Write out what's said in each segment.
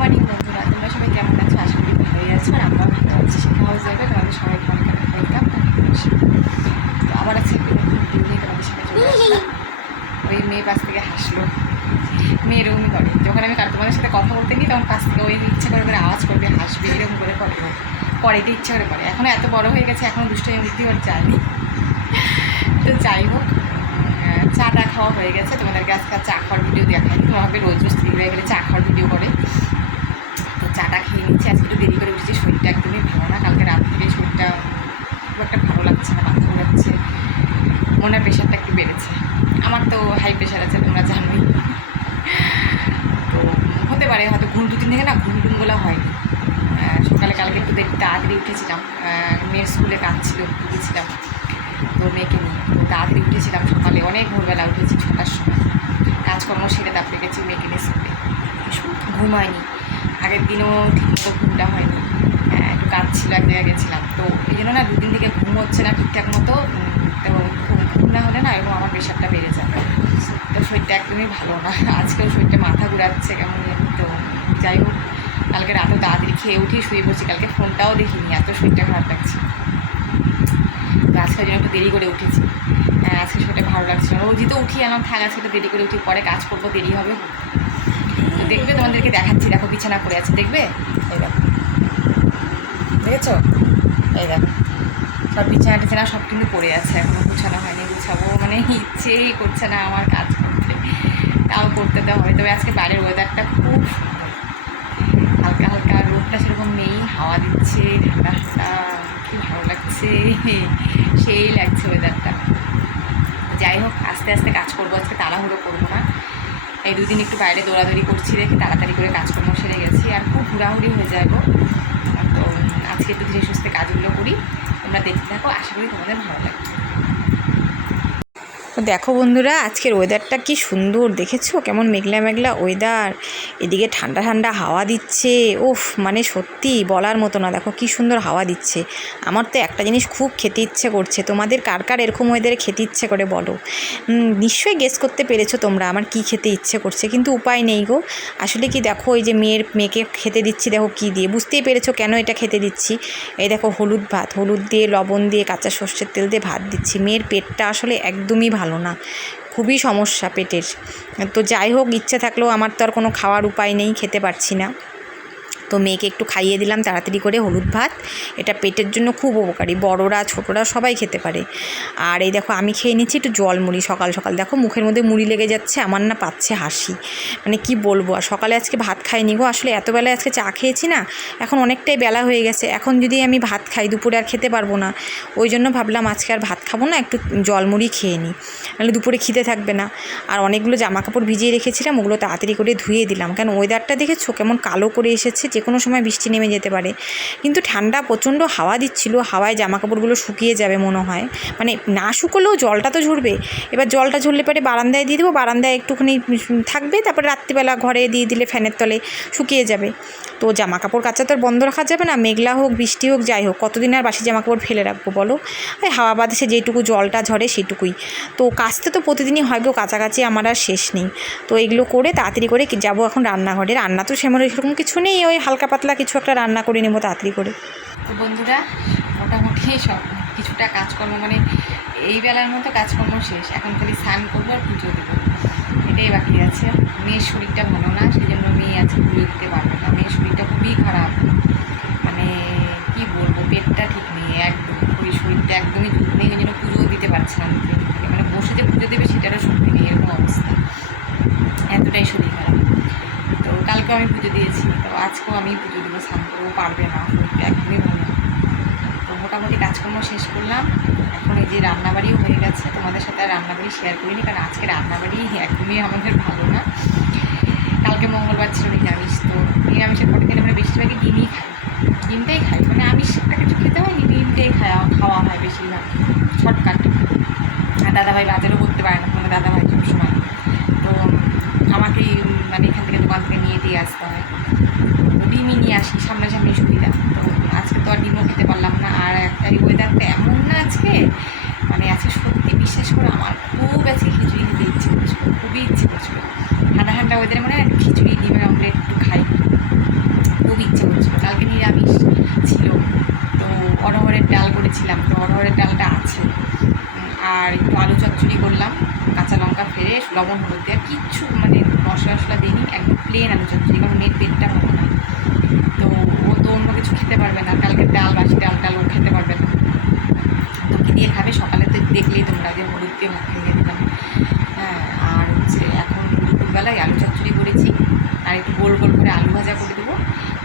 Morning বন্ধুরা, তোমরা সবাই কেমন আছো? আশা করি ভালোই আছো আর আমরাও ভালো আছি। শিক্ষা হাউস যাবে তোমাদের সবাইকে অনেক অনেক ওয়েলকাম। তো আবার আছে একটু নতুন ভিডিও নিয়ে তোমাদের সাথে চলে আসলাম। ওই মেয়ে পাশ থেকে হাসলো, মেয়ে এরকমই করে যখন আমি তোমাদের সাথে কথা বলতে নিই তখন পাশ থেকে ওই ইচ্ছা করে করে আওয়াজ করবে, হাসবে, এরকম করে করে পরে এটা ইচ্ছা করে করে। এখনও এত বড় হয়ে গেছে, এখনও দুষ্টমি বুদ্ধি ওর যায়নি। তো যাই হোক, চাটা খাওয়া হয়ে গেছে। তোমাদেরকে আজকে চা খাওয়ার ভিডিও দেখায়নি, তোমাকে রোজ রোজ স্ত্রী হয়ে গেলে চা খাওয়ার ভিডিও করে। তো চাটা খেয়ে নিচ্ছি। আজকে একটু দেরি করে উঠেছি, শরীরটা একদমই ভালো না। কালকে রাত থেকে শরীরটা খুব একটা ভালো লাগছে না, মাথা ঘোরাচ্ছে, মনের প্রেশারটা একটু বেড়েছে। আমার তো হাই প্রেশার আছে, তোমরা জানোই। তো হতে পারে হয়তো ঘুম দুদিন থেকে না ঘুমগুলো হয়নি। সকালে কালকে একটু তাড়াতাড়ি উঠেছিলাম, মেয়ের স্কুলে কাজ ছিল, গিয়েছিলাম তো মেয়েকে নিয়ে। তো তাড়াতাড়ি উঠেছিলাম সকালে, অনেক ভোরবেলা উঠেছি 6টার সময়, কাজকর্ম সেরে তারপরে গেছি মেয়েকে নিয়ে স্কুলে। ঘুম হয়নি, আগের দিনও ঠিকমতো ঘুমটা হয়নি, একটু কাজ ছিল, এক জায়গায় গেছিলাম। তো এই জন্য না দুদিন থেকে ঘুম হচ্ছে না ঠিকঠাক মতো। তো ঘুম না হলে না এরকম আমার প্রেশারটা বেড়ে যায়। তো শরীরটা একদমই ভালো না, আজকেও শরীরটা মাথা ঘুরাচ্ছে কেমন। তো যাই হোক, কালকে রাতেও তাড়াতাড়ি খেয়ে উঠে শুয়ে পড়ছি, কালকে ফোনটাও দেখিনি, এত শরীরটা খারাপ লাগছে। তো আজকের জন্য একটু দেরি করে উঠেছি। আজকে শরীরটা ভালো লাগছে না, রোজই তো উঠি আমার থাক, আজকে একটু দেরি করে উঠি, পরে কাজ করবো, দেরি হবে। তো দেখবে, তোমাদেরকে দেখাচ্ছি, দেখো বিছানা করে আছে, দেখবে? এই দেখো, দেখেছো? এই দেখো, সব বিছানা টিছানা সব কিন্তু পড়ে আছে, এখনও গুছানো হয়নি। গুছাবো মানে ইচ্ছেই করছে না আমার কাজ করতে, তাও করতে তো হবে। তবে আজকে বাইরের ওয়েদারটা খুব সুন্দর, হালকা হালকা, রোদটা সেরকম নেই, হাওয়া দিচ্ছে, ঠান্ডা ঠান্ডা, কি ভালো লাগছে, সেই লাগছে ওয়েদারটা। যাই হোক, আস্তে আস্তে কাজ করবো, আজকে তাড়াহুড়ো করবো না। এই দুদিন একটু বাইরে দৌড়াদৌড়ি করছি দেখে তাড়াতাড়ি করে কাজকর্ম সেরে গেছি, আর খুব হুড়াহুড়ি হয়ে যায় গো। তো আজকে একটু ধীরে সুস্থে কাজগুলো করি, তোমরা দেখতে থাকো, আশা করি তোমাদের ভালো লাগবে। তো দেখো বন্ধুরা, আজকের ওয়েদারটা কি সুন্দর, দেখেছো? কেমন মেঘলা মেঘলা ওয়েদার, এদিকে ঠান্ডা ঠান্ডা হাওয়া দিচ্ছে, উফ মানে সত্যি বলার মতো না। দেখো কি সুন্দর হাওয়া দিচ্ছে। আমার তো একটা জিনিস খুব খেতে ইচ্ছে করছে, তোমাদের কার কার এরকম ওয়েদারে খেতে ইচ্ছে করে বলো? নিশ্চয়ই গেস করতে পেরেছো তোমরা আমার কি খেতে ইচ্ছে করছে, কিন্তু উপায় নেই গো। আসলে কি দেখো, এই যে মেয়েকে খেতে দিচ্ছি, দেখো কি দিয়ে, বুঝতেই পেরেছো কেন এটা খেতে দিচ্ছি। এই দেখো হলুদ ভাত, হলুদ দিয়ে লবণ দিয়ে কাঁচা সর্ষের তেল দিয়ে ভাত দিচ্ছি। মেয়ের পেটটা আসলে একদমই ভালো না, খুবই সমস্যা পেটের। তো যাই হোক, ইচ্ছে থাকলেও আমার তো আর কোনো খাওয়ার উপায় নেই, খেতে পারছি না। তো মেয়েকে একটু খাইয়ে দিলাম তাড়াতাড়ি করে হলুদ ভাত, এটা পেটের জন্য খুব উপকারী, বড়রা ছোটরা সবাই খেতে পারে। আর এই দেখো আমি খেয়ে নিচ্ছি একটু জল মুড়ি, সকাল সকাল দেখো মুখের মধ্যে মুড়ি লেগে যাচ্ছে, আমার না পাচ্ছে হাসি, মানে কি বলবো। আর সকালে আজকে ভাত খাইনি গো, আসলে এত বেলায় আজকে চা খেয়েছি না, এখন অনেকটাই বেলা হয়ে গেছে, এখন যদি আমি ভাত খাই দুপুরে আর খেতে পারবো না। ওই জন্য ভাবলাম আজকে আর ভাত খাবো না, একটু জল মুড়ি খেয়ে নিই, নাহলে দুপুরে খিদে থাকবে না। আর অনেকগুলো জামা কাপড় ভিজিয়ে রেখেছিলাম, ওগুলো তাড়াতাড়ি করে ধুয়ে দিলাম, কারণ ওয়েদারটা দেখেছো কেমন কালো করে এসেছে, যে কোনো সময় বৃষ্টি নেমে যেতে পারে। কিন্তু ঠান্ডা প্রচণ্ড হাওয়া দিচ্ছিল, হাওয়ায় জামা কাপড়গুলো শুকিয়ে যাবে মনে হয়, মানে না শুকোলেও জলটা তো ঝরবে। এবার জলটা ঝরলে পরে বারান্দায় দিয়ে দেবো, বারান্দায় একটুখানি থাকবে, তারপরে রাত্রিবেলা ঘরে দিয়ে দিলে ফ্যানের তলে শুকিয়ে যাবে। তো জামা কাপড় কাচা তো আর বন্ধ রাখা যাবে না, মেঘলা হোক বৃষ্টি হোক যাই হোক, কতদিন আর বাসি জামা কাপড় ফেলে রাখবো বলো? ওই হাওয়া বাতাসে যেটুকু জলটা ঝরে সেটুকুই। তো কাচতে তো প্রতিদিনই হয় গো, কাছাকাছি আমার আর শেষ নেই। তো এগুলো করে তাড়াতাড়ি করে যাবো এখন রান্নাঘরে। রান্না তো সেরকম কিছু নেই, ওই হালকা পাতলা কিছু একটা রান্না করে নেবো তাড়াতাড়ি করে। তো বন্ধুরা, মোটামুটি সব কিছুটা কাজকর্ম মানে এই বেলার মতো কাজকর্ম শেষ, এখন খালি স্নান করবো আর পুজো দেবো, এটাই বাকি আছে। মেয়ের শরীরটা ভালো না, সেই জন্য মেয়ে আজকে পুজো দিতে পারবে না, মেয়ের শরীরটা খুবই খারাপ, মানে কি বলবো, পেটটা ঠিক নেই একদম, ওই শরীরটা একদমই ঠিক নেই, ওই জন্য পুজোও দিতে পারছে না, মানে বসে যে পুজো দেবে সেটারও শক্তি নেই, এরকম অবস্থা, এতটাই শরীর খারাপ। তো কালকেও আমি পুজো দিয়েছি, তো আজকেও আমি পুজো দেবো, স্নান করবো পারবে না, শরীরটা একদমই ভালো। তো মোটামুটি কাজকর্ম শেষ করলাম, এখন এই যে রান্নাবাড়িও হয়ে গেছে, তোমাদের সাথে আর রান্নাবাড়ি শেয়ার করিনি, কারণ আজকে রান্নাবাড়ি একদমই আমাদের ভালো না। কালকে মঙ্গলবার ছিল নিরামিষ, তো নিরামিষের পরে দিন আমরা বেশিরভাগই ডিমই খাই, ডিমটাই খাই, মানে আমিষটা কিছু খেতে হয়নি, ডিমটাই খাওয়া হয় বেশিরভাগ, শর্টকাট। আর দাদাভাই বাজারও করতে পারে না, কোনো দাদাভাই সবসময়, তো আমাকেই মানে এখান থেকে দোকান থেকে নিয়ে দিয়ে আসতে হয়, ডিমই নিয়ে আসি, সামনাসামনি সুবিধা। তো আজকে তো আর ডিমও খেতে পারলাম না। আর একটা ওয়েদারটা এমন না আজকে, মানে আজকে সত্যি বিশ্বাস করে আমার খুব আজকে খিচুড়ি খেতে ইচ্ছে করছিল, খুবই ইচ্ছে করছিল, ঠান্ডা ঠান্ডা ওয়েদারে মানে একটু খিচুড়ি ডিমের অমলেট একটু খাই, লবণ হলুদ দেওয়া, কিচ্ছু মানে মশলা টশলা দিইনি, একদম প্লেন আলু চচ্চড়ি, কারণ মেয়ের পেটটা ভালো না, তো ও তো অন্য কিছু খেতে পারবে না, কালকে ডাল বাসি ডাল টাল ও খেতে পারবে না, তো কী দিয়ে খাবে? সকালে তো দেখলেই তোমরা যে হলুদ দিয়ে ভাত খেয়ে দিলাম। হ্যাঁ, আর হচ্ছে এখন দুপুরবেলায় আলু চচ্চড়ি করেছি, আর একটু গোল গোল করে আলু ভাজা করে দেবো,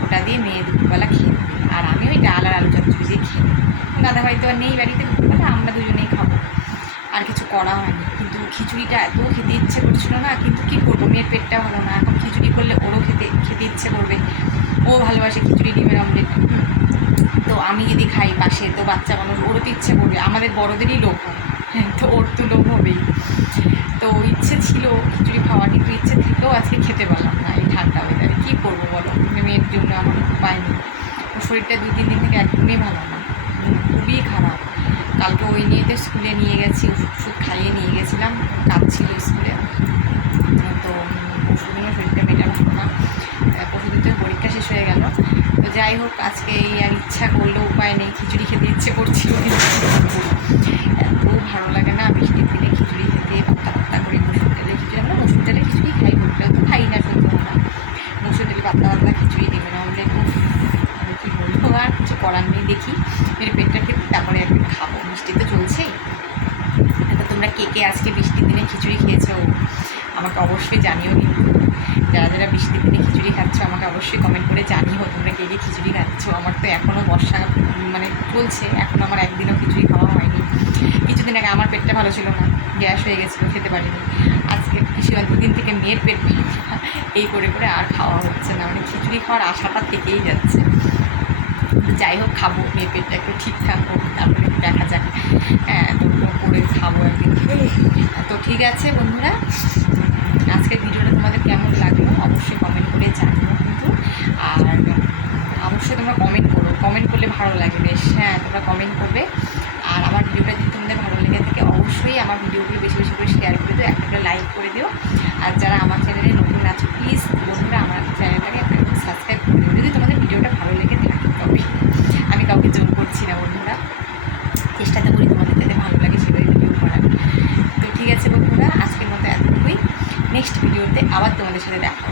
ওটা দিয়ে মেয়ে দুপুরবেলা খেয়ে দেবে, আর আমি ওই ডাল আর আলু চচ্চড়ি দিয়ে খেয়ে দেবো। দাদাভাই তো আর নেই বাড়িতে, দুপুরবেলা আমরা দুজনেই খাবো, আর কিছু করা হয়নি। কিন্তু খিচুড়িটা এত খেতে ইচ্ছে করছিল না, কিন্তু কী করবো, মেয়ের পেটটা ভালো না, এখন খিচুড়ি করলে ওরও খেতে ইচ্ছে করবে, ও ভালোবাসে খিচুড়ি ডিমের অমলেট, তো আমি যদি খাই পাশে, তো বাচ্চা মানুষ ওরও তো ইচ্ছে করবে, আমাদের বড়োদেরই লোভ হয়, হ্যাঁ, তো ওর তো লোভ হবেই। তো ইচ্ছে ছিল খিচুড়ি খাওয়া, কিন্তু ইচ্ছে থেকেও আজকে খেতে পারলাম না এই ঠান্ডা ওয়েদারে, কী করবো বলো, মেয়ের জন্য আমার উপায় নেই। ওর শরীরটা 2-3 দিন থেকে একদমই ভালো না, খুবই খারাপ। কালকে ওই নিয়ে তো স্কুলে নিয়ে গেছি, ওষুধ খাইয়ে নিয়ে গেছিলাম, কাজ ছিল স্কুলে, তো ওষুধগুলো শরীরটা মেটানো হতো না, প্রতিদিন তো পরীক্ষা শেষ হয়ে গেল। তো যাই হোক, আজকে এই আর ইচ্ছা করলেও উপায় নেই, খিচুড়ি খেতে ইচ্ছে করছিল, কিন্তু এত ভালো লাগে না বৃষ্টির দিনে খিচুড়ি খেতে, পাত্তা পাত্তা করে মসুর ডালের খিচুড়ি, আমরা মসুর ডালের খিচুড়ি খাই, ভুট্টা তো খাই না, সত্যি কথা, মসুর ডালে পাতলা পাতলা খিচুড়ি দেবে না হলে আমি কী বলবো, আর কিছু করার নেই, দেখি মেরে পেটটা খেতে, তারপরে একদিন খাবো, বৃষ্টি তো চলছেই। তো তোমরা কে কে আজকে বৃষ্টির দিনে খিচুড়ি খেয়েছো আমাকে অবশ্যই জানিও, কিন্তু যারা যারা বৃষ্টির দিনে খিচুড়ি খাচ্ছ আমাকে অবশ্যই কমেন্ট করে জানিও তোমরা কে কে খিচুড়ি খাচ্ছ। আমার তো এখনও বর্ষা মানে চলছে, এখন আমার একদিনও খিচুড়ি খাওয়া হয়নি। কিছুদিন আগে আমার পেটটা ভালো ছিল না, গ্যাস হয়ে গেছিলো, খেতে পারিনি। আজকে কিছু 2 দিন থেকে মেয়ের পেট ভালো না, এই করে করে আর খাওয়া হচ্ছে না, মানে খিচুড়ি খাওয়ার আশাটা থেকেই যাচ্ছে। যাই হোক, খাবো, মেয়ের পেটটা একটু ঠিকঠাক হোক, তারপরে দেখা যাক, হ্যাঁ, তো করে খাবো একদিন। তো ঠিক আছে বন্ধুরা, আজকের ভিডিওটা তোমাদের কেমন লাগলো অবশ্যই কমেন্ট করে জানিও কিন্তু, আর অবশ্যই তোমরা কমেন্ট করো, কমেন্ট করলে ভালো লাগে বেশ, হ্যাঁ, তোমরা কমেন্ট করবে। আর আমার ভিডিওটা যদি তোমাদের ভালো লেগে থাকে অবশ্যই আমার ভিডিওগুলো বেশি বেশি করে শেয়ার করে দিও, একটা করে লাইক করে দিও। আর যারা আমার চ্যানেলে নতুন আছো প্লিজ বন্ধুরা আমার চ্যানেলটাকে একটা করে সাবস্ক্রাইব করে দিও, যদি তোমাদের ভিডিওটা ভালো লেগে থাকে তবে। আমি কাউকে জোর করছি না বন্ধুরা, চেষ্টাতে করি তোমাদের যাতে ভালো লাগে সেভাবে ভিডিও করার। তো ঠিক আছে বন্ধুরা, আজকের মতো এতটুকুই, নেক্সট ভিডিওতে আবার তোমাদের সাথে দেখা।